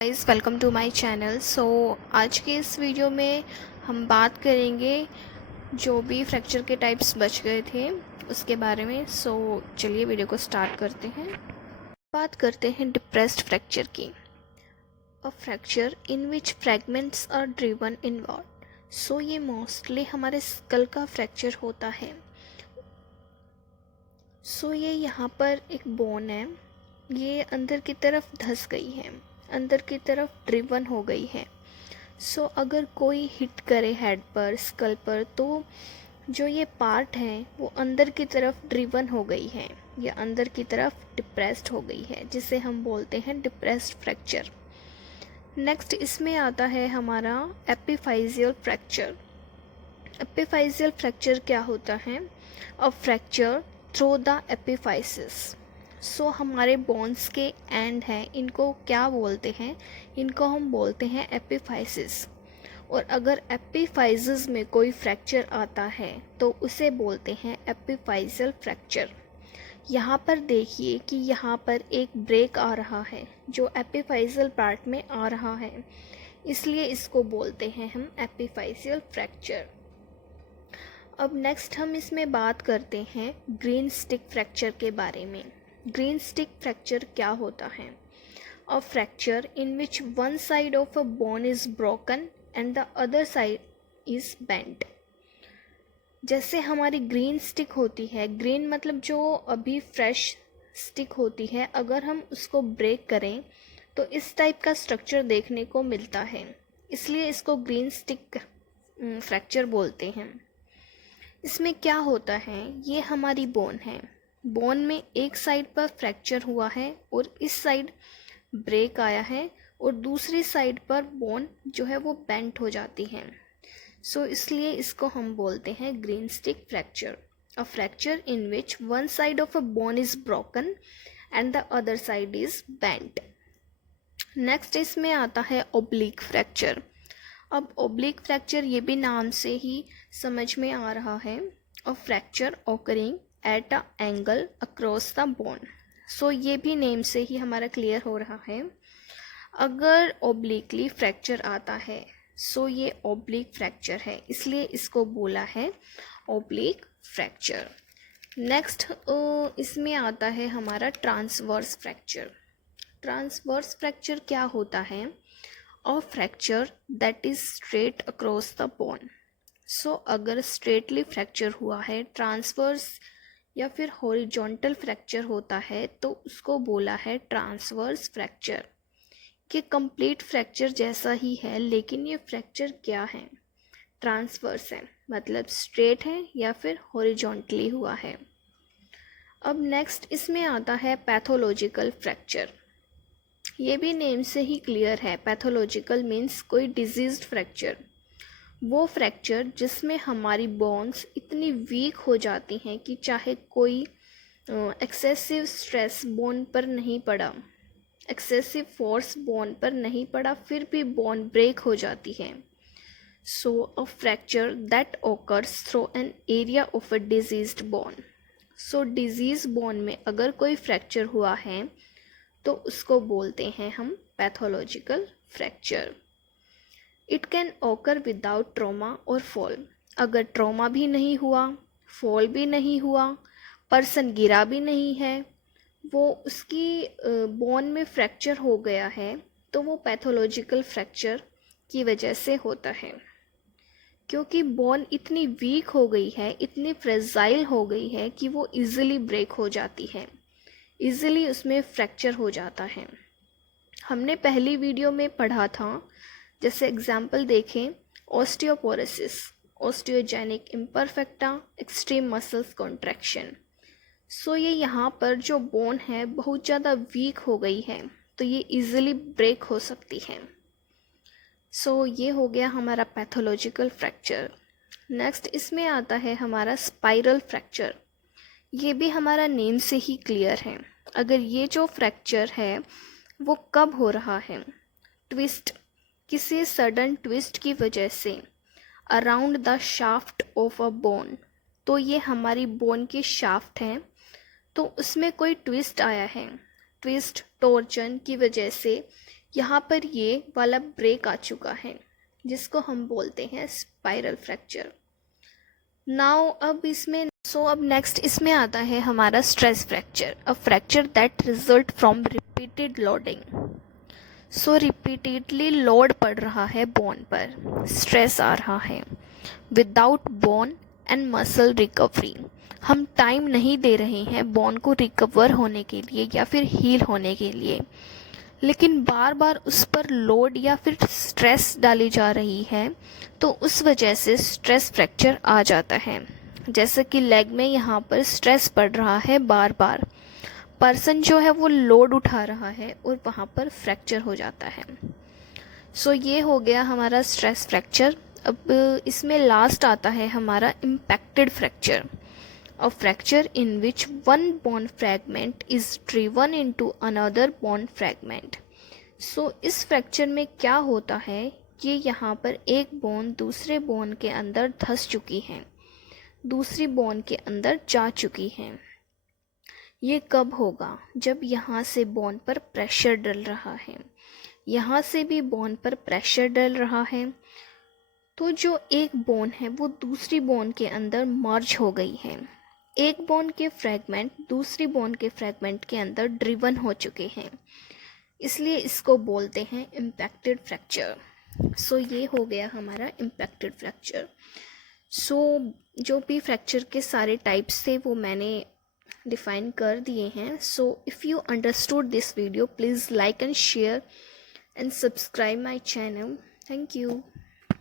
Guys, welcome to my channel. आज के इस वीडियो में हम बात करेंगे जो भी फ्रैक्चर के टाइप्स बच गए थे उसके बारे में। चलिए वीडियो को स्टार्ट करते हैं। बात करते हैं डिप्रेस्ड फ्रैक्चर की। A fracture in which fragments are driven inward. ये मोस्टली हमारे स्कल का फ्रैक्चर होता है। ये यहाँ पर एक बोन है, ये अंदर की तरफ धंस गई है, अंदर की तरफ ड्रिवन हो गई है। अगर कोई हिट करे हेड पर, स्कल पर, तो जो ये पार्ट है वो अंदर की तरफ ड्रिवन हो गई है या अंदर की तरफ डिप्रेस्ड हो गई है, जिसे हम बोलते हैं डिप्रेस्ड फ्रैक्चर। नेक्स्ट इसमें आता है हमारा एपिफाइजियल फ्रैक्चर। एपिफाइजियल फ्रैक्चर क्या होता है? A fracture through the epiphysis. हमारे बोन्स के एंड हैं, इनको क्या बोलते हैं? इनको हम बोलते हैं एपिफाइसिस। और अगर एपिफाइसिस में कोई फ्रैक्चर आता है तो उसे बोलते हैं एपिफाइजियल फ्रैक्चर। यहाँ पर देखिए कि यहाँ पर एक ब्रेक आ रहा है जो एपिफाइजियल पार्ट में आ रहा है, इसलिए इसको बोलते हैं हम एपिफाइजियल फ्रैक्चर। अब नेक्स्ट हम इसमें बात करते हैं ग्रीन स्टिक फ्रैक्चर के बारे में। ग्रीन स्टिक फ्रैक्चर क्या होता है? अ fracture in which one side of a bone is broken and the other side is bent. जैसे हमारी ग्रीन स्टिक होती है, ग्रीन मतलब जो अभी फ्रेश स्टिक होती है, अगर हम उसको ब्रेक करें तो इस टाइप का स्ट्रक्चर देखने को मिलता है, इसलिए इसको ग्रीन स्टिक फ्रैक्चर बोलते हैं। इसमें क्या होता है? ये हमारी बोन है, बोन में एक साइड पर फ्रैक्चर हुआ है और इस साइड ब्रेक आया है और दूसरी साइड पर बोन जो है वो बेंट हो जाती है। इसलिए इसको हम बोलते हैं green stick fracture. A fracture in which one side of a bone is broken and the other side is bent. Next इसमें आता है ओब्लिक फ्रैक्चर। अब ओब्लिक फ्रैक्चर ये भी नाम से ही समझ में आ रहा है। A fracture occurring at a angle across the bone. ये भी नेम से ही हमारा क्लियर हो रहा है। अगर ओब्लिकली फ्रैक्चर आता है ये ओब्लिक फ्रैक्चर है, इसलिए इसको बोला है ओब्लिक फ्रैक्चर। नेक्स्ट इसमें आता है हमारा ट्रांसवर्स फ्रैक्चर। ट्रांसवर्स फ्रैक्चर क्या होता है? और fracture that is straight across the bone. अगर स्ट्रेटली फ्रैक्चर हुआ है, ट्रांसवर्स या फिर हॉरिजॉन्टल फ्रैक्चर होता है, तो उसको बोला है ट्रांसवर्स फ्रैक्चर। कि कंप्लीट फ्रैक्चर जैसा ही है, लेकिन ये फ्रैक्चर क्या है? ट्रांसवर्स है, मतलब स्ट्रेट है या फिर हॉरिजॉन्टली हुआ है। अब नेक्स्ट इसमें आता है पैथोलॉजिकल फ्रैक्चर। ये भी नेम से ही क्लियर है, पैथोलॉजिकल मीन्स कोई डिजीज्ड फ्रैक्चर। वो फ्रैक्चर जिसमें हमारी बोन्स इतनी वीक हो जाती हैं कि चाहे कोई एक्सेसिव स्ट्रेस बोन पर नहीं पड़ा, एक्सेसिव फोर्स बोन पर नहीं पड़ा, फिर भी बोन ब्रेक हो जाती है। A fracture that occurs through an area of a diseased bone. Disease bone में अगर कोई फ्रैक्चर हुआ है तो उसको बोलते हैं हम पैथोलॉजिकल फ्रैक्चर। इट कैन ओकर विदाउट ट्रॉमा और फॉल। अगर ट्रॉमा भी नहीं हुआ, फॉल भी नहीं हुआ, पर्सन गिरा भी नहीं है, वो उसकी बोन में फ्रैक्चर हो गया है, तो वो पैथोलॉजिकल फ्रैक्चर की वजह से होता है। क्योंकि बोन इतनी वीक हो गई है, इतनी फ्रेजाइल हो गई है कि वो इजीली ब्रेक हो जाती है, इजीली उसमें फ्रैक्चर हो जाता है। हमने पहली वीडियो में पढ़ा था, जैसे एग्जाम्पल देखें, osteoporosis, osteogenic imperfecta, extreme muscles contraction. ये यहाँ पर जो बोन है बहुत ज़्यादा वीक हो गई है, तो ये इजीली ब्रेक हो सकती है। ये हो गया हमारा पैथोलॉजिकल फ्रैक्चर। नेक्स्ट इसमें आता है हमारा स्पाइरल फ्रैक्चर। ये भी हमारा नेम से ही क्लियर है। अगर ये जो फ्रैक्चर है वो कब हो रहा है? ट्विस्ट, किसी सडन ट्विस्ट की वजह से around the shaft of a bone. तो ये हमारी बोन की शाफ्ट है, तो उसमें कोई ट्विस्ट आया है, ट्विस्ट टॉर्जन की वजह से यहाँ पर ये वाला ब्रेक आ चुका है जिसको हम बोलते हैं स्पाइरल फ्रैक्चर। नाउ अब नेक्स्ट इसमें आता है हमारा stress fracture, a fracture that result from repeated loading. So repeatedly load पड़ रहा है बोन पर, स्ट्रेस आ रहा है, without bone and muscle recovery. हम टाइम नहीं दे रहे हैं बोन को रिकवर होने के लिए या फिर हील होने के लिए, लेकिन बार बार उस पर लोड या फिर स्ट्रेस डाली जा रही है, तो उस वजह से स्ट्रेस फ्रैक्चर आ जाता है। जैसे कि लेग में यहाँ पर स्ट्रेस पड़ रहा है, बार बार पर्सन जो है वो लोड उठा रहा है और वहाँ पर फ्रैक्चर हो जाता है। सो ये हो गया हमारा स्ट्रेस फ्रैक्चर। अब इसमें लास्ट आता है हमारा impacted fracture, a fracture in which one bone fragment is driven into another bone fragment. So इस फ्रैक्चर में क्या होता है कि यहाँ पर एक बोन दूसरे बोन के अंदर धंस चुकी है, दूसरी बोन के अंदर जा चुकी है। ये कब होगा? जब यहाँ से बोन पर प्रेशर डल रहा है, यहाँ से भी बोन पर प्रेशर डल रहा है, तो जो एक बोन है वो दूसरी बोन के अंदर मर्ज हो गई है। एक बोन के फ्रैगमेंट दूसरी बोन के फ्रैगमेंट के अंदर ड्रिवन हो चुके हैं, इसलिए इसको बोलते हैं इम्पैक्टेड फ्रैक्चर। सो ये हो गया हमारा इम्पैक्टेड फ्रैक्चर। सो जो भी फ्रैक्चर के सारे टाइप्स थे वो मैंने डिफाइन कर दिए हैं। So if you understood this video, please like and share and subscribe my channel. Thank you.